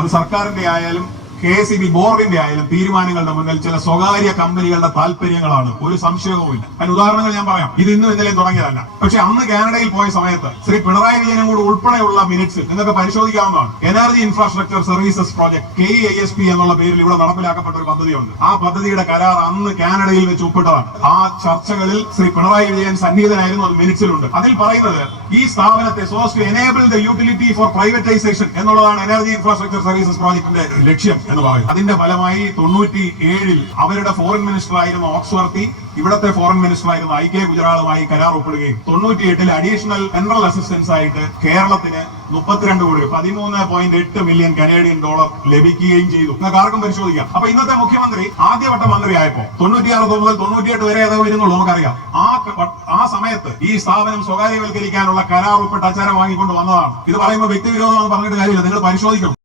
അത് സർക്കാരിന്റെ ആയാലും KSEB ബോർഡിന്റെ ആയാലും തീരുമാനങ്ങളുടെ മുന്നിൽ ചില സ്വകാര്യ കമ്പനികളുടെ താല്പര്യങ്ങളാണ്, ഒരു സംശയവുമില്ല. അതിന് ഉദാഹരണങ്ങൾ ഞാൻ പറയാം. ഇത് ഇന്നും ഇന്നലെയും തുടങ്ങിയതല്ല. പക്ഷെ അന്ന് കാനഡയിൽ പോയ സമയത്ത് ശ്രീ പിണറായി വിജയനും കൂടെ ഉൾപ്പെടെയുള്ള മിനിറ്റ്സ് നിങ്ങൾക്ക് പരിശോധിക്കാവുന്നതാണ്. Energy infrastructure services project KEISP എന്നുള്ള പേരിൽ ഇവിടെ നടപ്പിലാക്കപ്പെട്ട ഒരു പദ്ധതിയുണ്ട്. ആ പദ്ധതിയുടെ കരാർ അന്ന് കാനഡയിൽ വെച്ച് ഒപ്പിട്ടതാണ്. ആ ചർച്ചകളിൽ ശ്രീ പിണറായി വിജയൻ സന്നിഹിതനായിരുന്നു, അത് മിനിറ്റ്സിലുണ്ട്. അതിൽ പറയുന്നത് ഈ സ്ഥാപനത്തെ സോസ് to enable the utility for privatisation എന്നുള്ളതാണ് എനർജി ഇൻഫ്രാസ്ട്രക്ചർ സർവീസസ് പ്രോജക്ടിന്റെ ലക്ഷ്യം എന്ന് പറയുന്നത്. അതിന്റെ ഫലമായി 97 അവരുടെ ഫോറിൻ മിനിസ്റ്റർ ആയിരുന്ന ഓക്സ്വർത്തി ഇവിടത്തെ ഫോറിൻ മിനിസ്റ്റർ ആയിരുന്ന IK ഗുജറാളുമായി കരാർ ഒപ്പിടുകയും 98 അഡീഷണൽ ജനറൽ അസിസ്റ്റൻസ് ആയിട്ട് കേരളത്തിന് 32 കോടി 13.8 മില്യൺ കനേഡിയൻ ഡോളർ ലഭിക്കുകയും ചെയ്തു. നിങ്ങൾക്ക് ആർക്കും പരിശോധിക്കാം. അപ്പൊ ഇന്നത്തെ മുഖ്യമന്ത്രി ആദ്യവട്ട മന്ത്രിയായപ്പോ 96 മുതൽ 98 വരെ ഏതോ ഇരുന്നുള്ളൂ, നമുക്കറിയാം. ആ സമയത്ത് ഈ സ്ഥാപനം സ്വകാര്യവൽക്കരിക്കാനുള്ള കരാർ ഒപ്പിട്ട് അച്ചാരം വാങ്ങിക്കൊണ്ട് വന്നതാണ്. ഇത് പറയുമ്പോൾ വ്യക്തിവിരോധമാണെന്ന് പറഞ്ഞിട്ട് കാര്യമില്ല, നിങ്ങൾ പരിശോധിക്കണം.